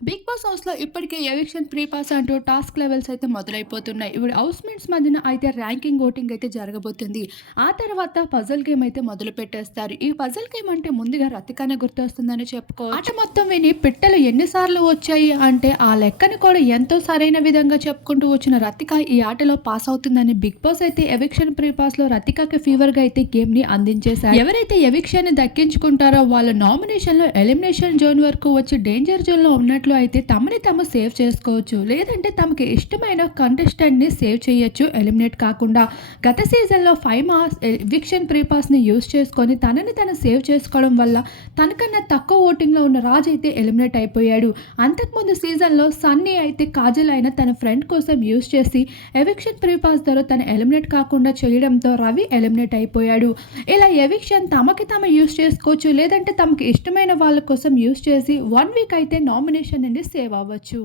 Big boss హౌస్లో ఇప్పటికే eviction free pass అంటూ టాస్క్ లెవెల్స్ అయితే మొదలైపోతున్నాయి. ఇప్పుడు హౌస్ మేట్స్ మధ్యన అయితే ర్యాంకింగ్ ఓటింగ్ అయితే జరగబోతుంది. ఆ తర్వాత పజల్ గేమ్ అయితే మొదలు పెట్టేస్తారు. ఈ పజల్ గేమ్ అంటే ముందుగా రతికానే గుర్తొస్తుందని చెప్పుకో ఆట మొత్తం విని పిట్టలు ఎన్నిసార్లు వచ్చాయి అంటే ఆ లెక్కను కూడా ఎంతో సరైన విధంగా చెప్పుకుంటూ వచ్చిన రతిక ఈ ఆటలో పాస్ అవుతుందని బిగ్ బాస్ అయితే ఎవిక్షన్ ప్రీ పాస్లో రతికాకి ఫీవర్గా అయితే గేమ్ని అందించేశారు. ఎవరైతే ఎవిక్షన్ని దక్కించుకుంటారో వాళ్ళ నామినేషన్లో ఎలిమినేషన్ జోన్ వరకు వచ్చి డేంజర్ జోన్లో ఉన్నట్లు అయితే తమని తాము సేవ్ చేసుకోవచ్చు. లేదంటే తమకి ఇష్టమైన కంటెస్టెంట్ని సేవ్ చేయొచ్చు. ఎలిమినేట్ కాకుండా గత సీజన్లో ఫైవ్ మాస్ ఎవిక్షన్ ప్రీ పాస్ని చేసుకొని తనని తను సేవ్ చేసుకోవడం వల్ల తనకన్నా తక్కువ ఓటింగ్లో ఉన్న రాజు అయితే ఎలిమినేట్ అయిపోయాడు. అంతకుముందు సీజన్లో సన్నీ అయితే కాజల్ అయిన తన ఫ్రెండ్ కోసం యూజ్ చేసి ఎవిక్షన్ ప్రీపాస్ ద్వారా తను ఎలిమినేట్ కాకుండా చేయడంతో రవి ఎలిమినేట్ అయిపోయాడు. ఇలా ఎవిక్షన్ తమకి తమ యూజ్ చేసుకోవచ్చు. లేదంటే తమకి ఇష్టమైన వాళ్ళ కోసం యూజ్ చేసి వన్ వీక్ అయితే నామినేషన్ నుండి సేవ్ అవ్వచ్చు